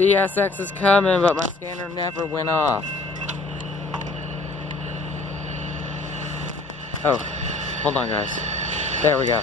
CSX is coming, but my scanner never went off. Oh, hold on guys. There we go.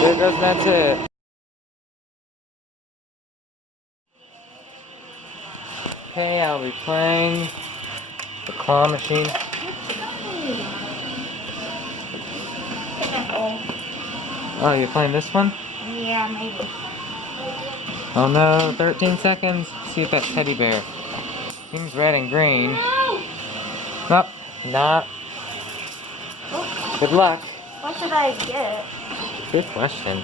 There goes that's it. Okay, I'll be playing the claw machine. Oh, you're playing this one? Yeah, maybe. Oh no, 13 seconds. See if that teddy bear. Seems red and green. No! Nope, not. Good luck. What should I get? Good question.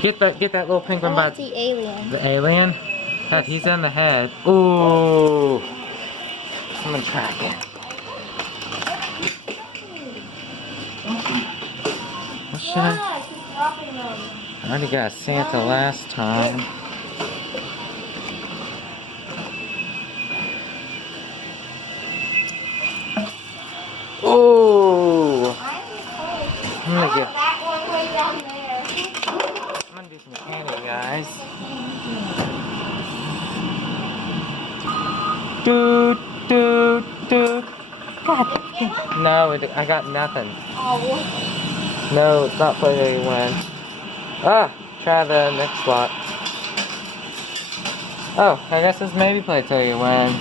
Get that little pink one I by want the alien. the alien. God, he's on the head. Ooh. Someone tracking. What should I? Yeah, keep dropping them. I already got Santa last time. Ooh. I'm gonna get. That one way down there. I'm gonna do some candy, guys. Doot, doot, doot. God. No, I got nothing. Oh. No, it's not play till you win. Ah, try the next slot. Oh, I guess it's maybe play till you win.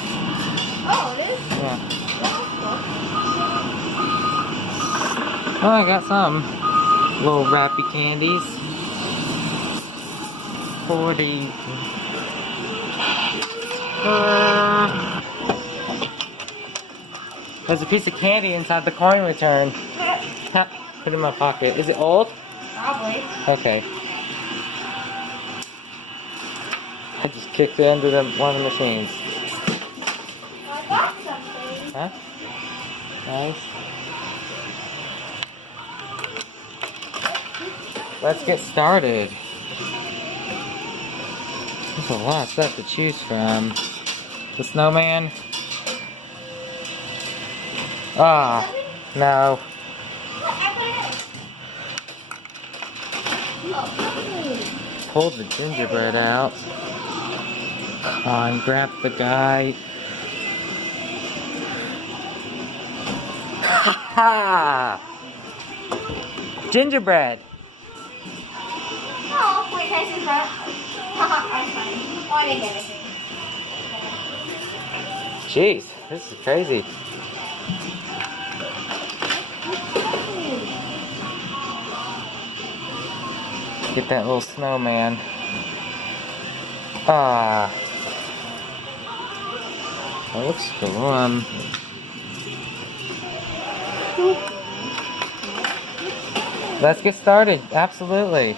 Oh, it is? Yeah. Oh, I got some little wrappy candies. 40. There's a piece of candy inside the coin return. Put it in my pocket. Is it old? Probably. Okay. I just kicked it into one of the machines. I got something. Huh? Nice. Let's get started. There's a lot of stuff to choose from. The snowman. Ah, no. Pulled the gingerbread out. Come on, grab the guy. Ha ha! Gingerbread. Oh, wait, can I see that? Haha, that's fine. Oh, I didn't get anything. Jeez, this is crazy. Get that little snowman. Ah. That looks cool. Let's get started. Absolutely.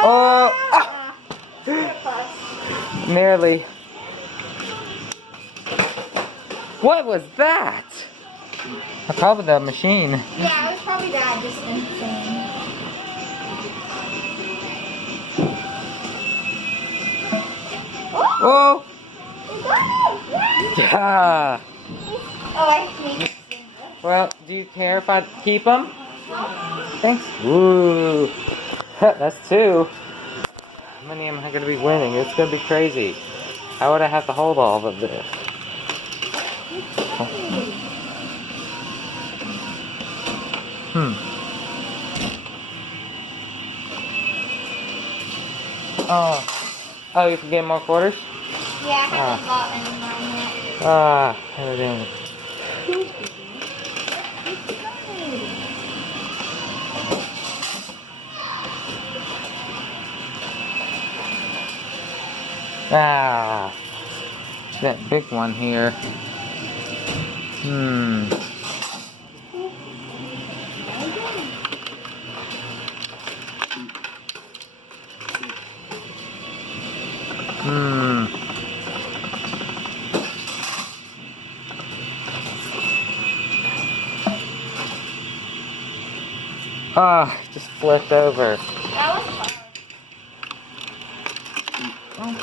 Oh! Ah! Nearly. What was that? Probably the machine. Yeah, it was probably that distance thing. Oh! You got it! Yeah. Oh, I need to sing this. Well, do you care if I keep them? Thanks. Ooh. That's 2. How many am I going to be winning? It's going to be crazy. How would I have to hold all of this? Oh, you can get more quarters? Yeah, I haven't got any of mine yet. Ah, there it is. Ah, that big one here. Ah, just flipped over. That was hard.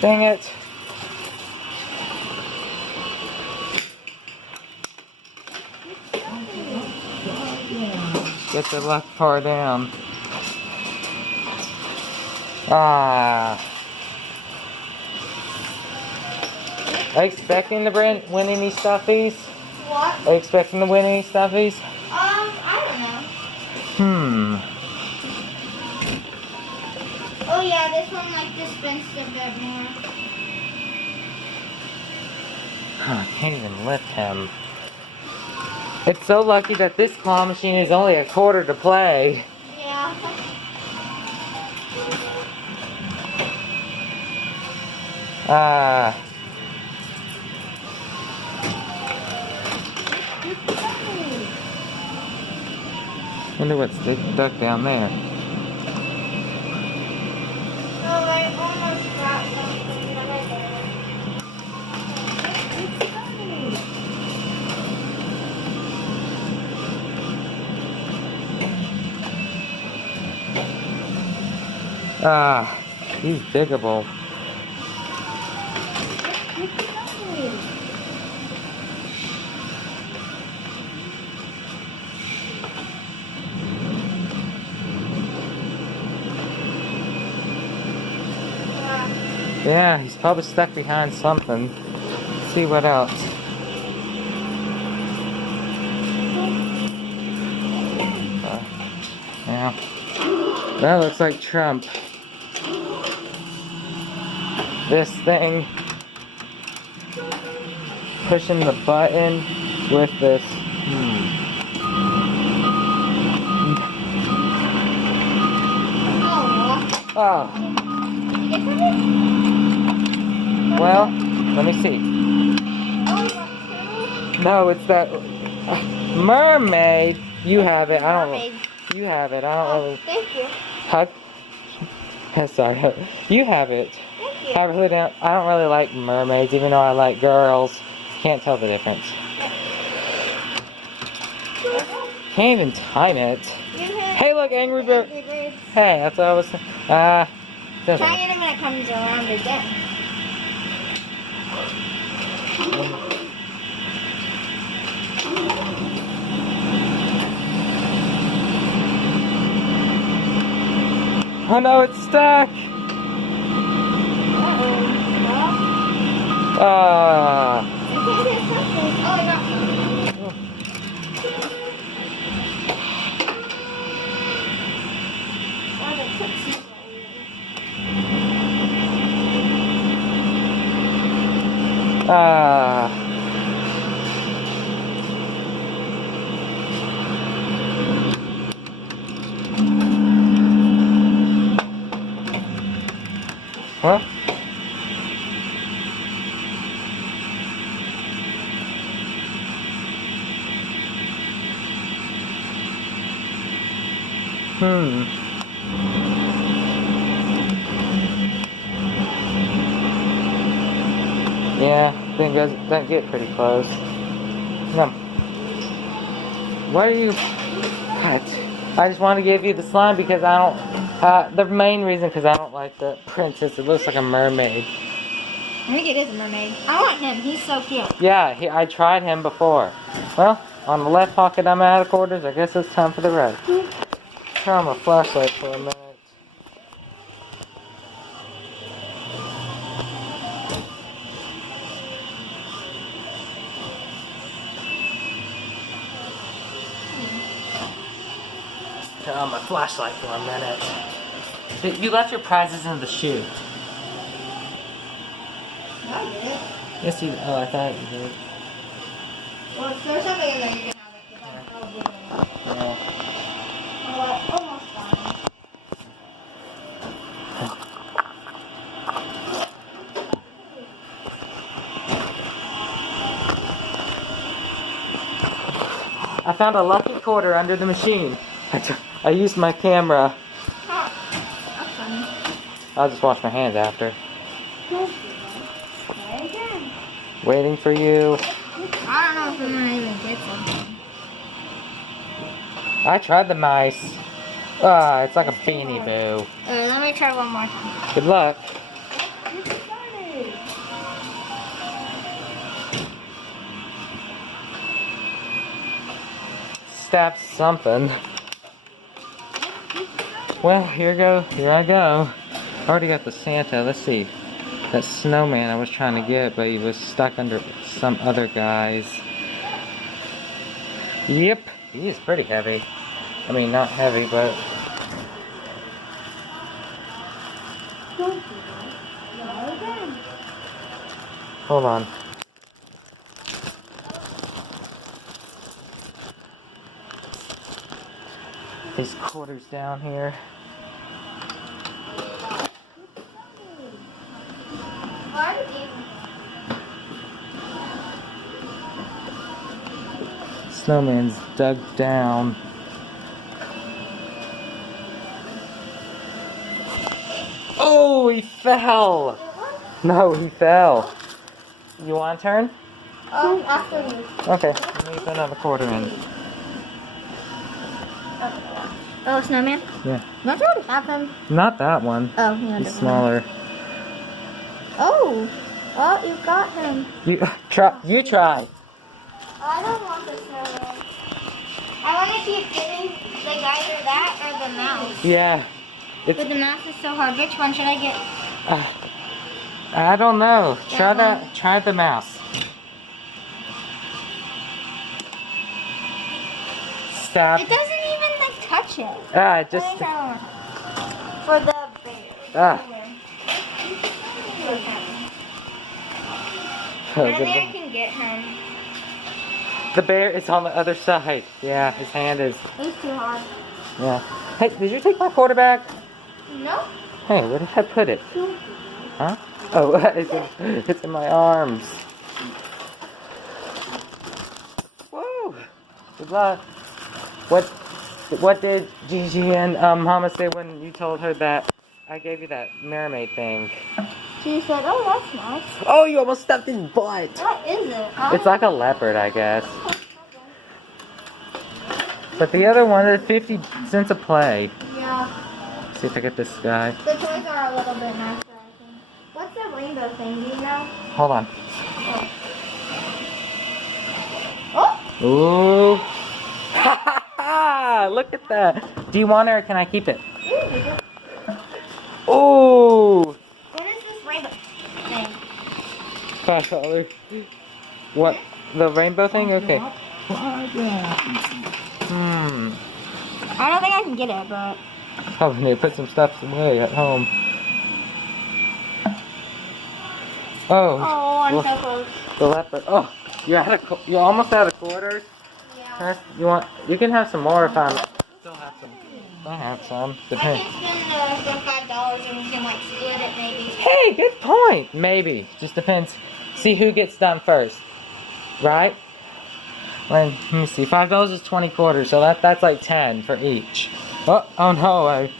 Dang it. Get the left far down. Ah. Are you expecting to win any stuffies? What? Are you expecting to win any stuffies? I don't know. Oh yeah, this one like dispensed a bit more. I can't even lift him. It's so lucky that this claw machine is only a quarter to play. Yeah. Ah. Wonder what's stuck down there. Oh, I almost got something right there. Ah, he's diggable. Yeah, he's probably stuck behind something. Let's see what else. Yeah, that looks like Trump. This thing pushing the button with this. Oh. Well, let me see. No, it's that mermaid. You have it. I don't. You have it. I don't really. Thank you. Hug. Sorry. You have it. Thank you. I don't really like mermaids, even though I like girls. Can't tell the difference. Can't even time it. Hey, look, Angry Bird. Hey, that's what I was. Try it when it comes around again. Oh no, it's stuck. Ah. Ah. Well. Yeah, I think that get pretty close. No. What are you? God. I just want to give you the slime because I don't. The main reason because I don't like the princess. It looks like a mermaid. I think it is a mermaid. I want him. He's so cute. Yeah, I tried him before. Well, on the left pocket, I'm out of quarters. I guess it's time for the right. Turn on my flashlight for a minute. Turn on my flashlight for a minute. You left your prizes in the chute. I did. Yes, you. Oh, I thought you did. Well, if there's something in there, you can have it. Because I'm probably going to. Yeah. Oh, almost fine. I found a lucky quarter under the machine. I used my camera. Oh, that's funny. I'll just wash my hands after. Try again. Waiting for you. I don't know if I'm going to even get something. I tried the mice. Ah, it's like a beanie boo. Alright, let me try one more time. Good luck. Stab something. Well, here I go. I already got the Santa. Let's see. That snowman I was trying to get, but he was stuck under some other guys. Yep, he is pretty heavy. I mean, not heavy, but... Hold on. These quarters down here. Snowman's dug down. Oh, he fell! No, he fell. You want a turn? After you. Okay, let me put another quarter in. Oh, snowman? Yeah. Don't you already have him? Not that one. Oh, yeah. He's smaller. Oh, well, you got him. You try. You try. I don't want the snowman. I want to keep getting like either that or the mouse. Yeah. But the mouse is so hard. Which one should I get? I don't know. Try That that. Try the mouse. Stab. It doesn't even like touch it. It just. Let me try one more. For the bear. Ah. I don't think I can get him. The bear is on the other side. Yeah, his hand is. It's too hard. Yeah. Hey, did you take my quarterback? No. Hey, where did I put it? Huh? Oh, it's in my arms. Woo! Good luck. What did Gigi and Mama say when you told her that I gave you that mermaid thing? She said, "Oh, that's nice." Oh, you almost stepped in butt. What is it? It's like a leopard, I guess. But the other one is 50 cents a play. Yeah. See if I get this guy. The toys are a little bit nicer, I think. What's the rainbow thing? Do you know? Hold on. Oh. Ooh. Ha ha ha! Look at that. Do you want it or can I keep it? Ooh. What is this rainbow thing? $5. What? The rainbow thing? Okay. I don't think I can get it, but... Probably need to put some stuff away at home. Oh, Oh, I'm so close. the leopard. Oh, you're almost out of quarters. Yeah. You can have some more if I'm. Still have some. I have some. I Depends. can spend the $5 and we can like split it maybe. Hey, good point. Maybe. Just depends. See who gets done first. Right? Let me see. $5 is 20 quarters, so that's like 10 for each. Oh no, I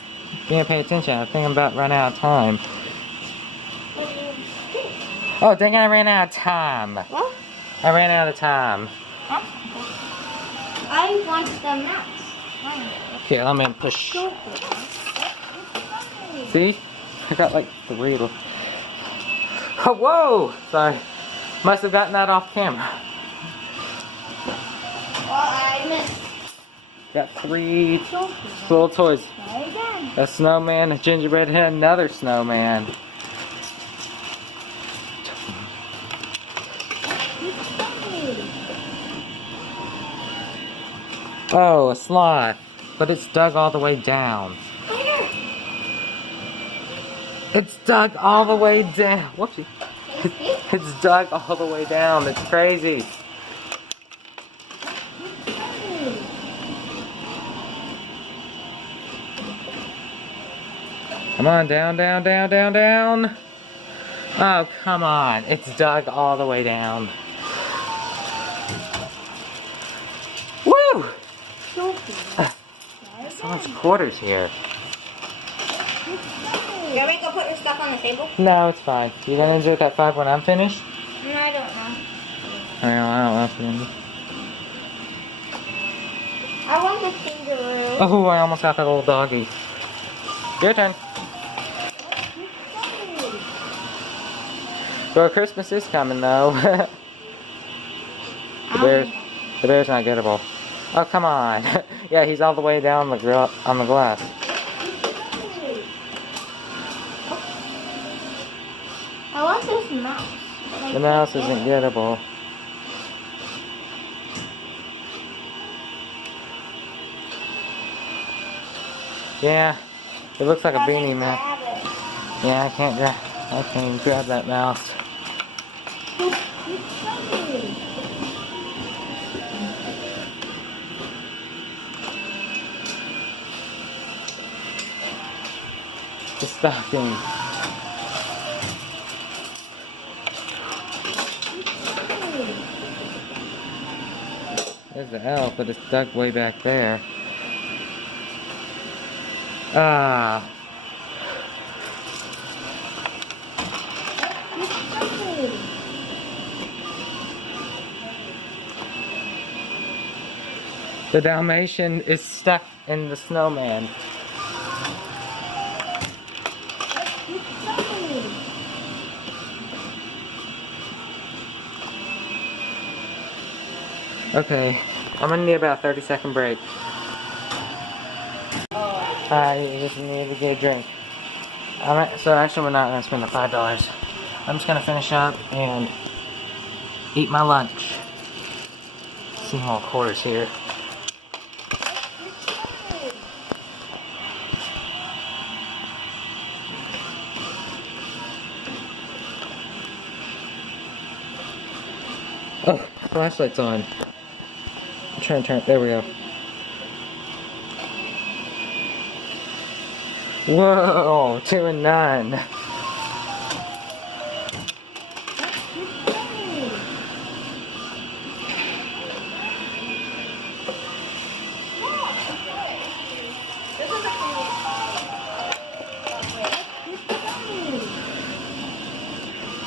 didn't pay attention. I think I'm about running out of time. Oh, dang it, I ran out of time. What? I ran out of time. Huh? I want the mouse. Here, let me push. See? I got like 3 little. Oh, whoa! Sorry. Must have gotten that off camera. Well, I missed. Got 3 little toys. A snowman, a gingerbread hen, another snowman. Oh, a sloth. But it's dug all the way down. It's dug all the way down. Whoopsie. It's dug all the way down. It's crazy. Come on, down, down, down, down, down. Oh, come on. It's dug all the way down. Woo! There's so much quarters here. You want me to go put your stuff on the table? No, it's fine. You gonna enjoy that 5 when I'm finished? No, I don't know. I don't know if you're gonna. I want the kangaroo. Oh, I almost got that little doggy. Your turn. Well, Christmas is coming though. The bear's not gettable. Oh, come on. Yeah, he's all the way down the on the glass. I want this mouse. The mouse isn't gettable. Yeah, it looks like a beanie man. Yeah, I can't even grab that mouse. The stocking. There's the elf, but it's dug way back there. Ah. The Dalmatian is stuck in the snowman. Okay, I'm gonna need about a 30-second break. You just need to get a drink. So actually we're not gonna spend the $5. I'm just gonna finish up and eat my lunch. See more quarters here. Oh, flashlight's on. I'm trying to turn it. There we go. Whoa, 2 and 9.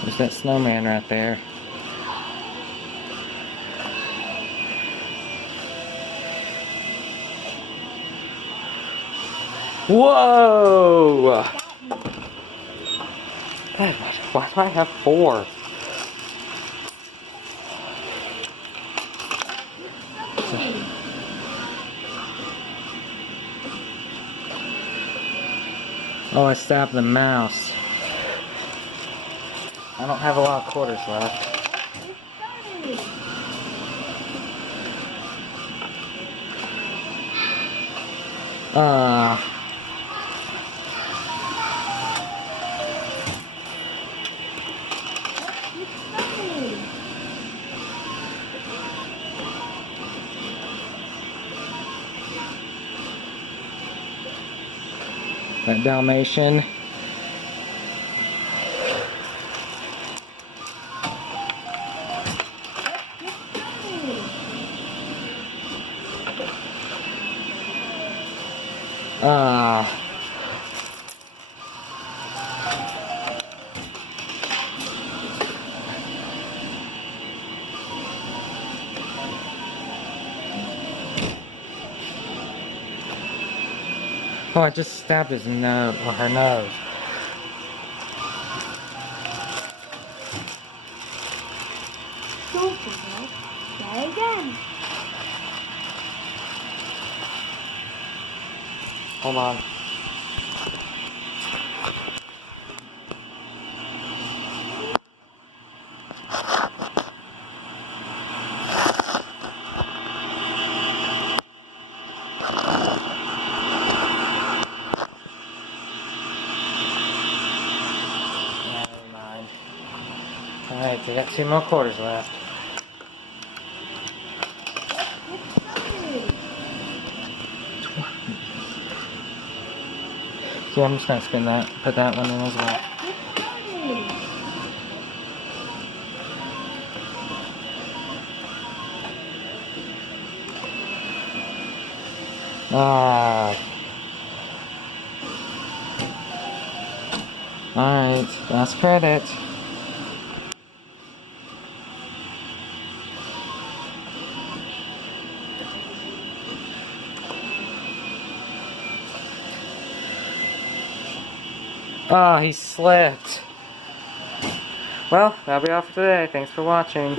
There's that snowman right there. Whoa! Why do I have 4? Oh, I stabbed the mouse. I don't have a lot of quarters left. That Dalmatian. Ah. Oh, I just stabbed his nose, or her nose. Don't forget. Try again. Hold on. Yeah, never mind. Alright, so we got 2 more quarters left. See, I'm just gonna spin that, put that one in as well. Ah. Alright, last credit. Oh, he slipped. Well, that'll be all for today. Thanks for watching.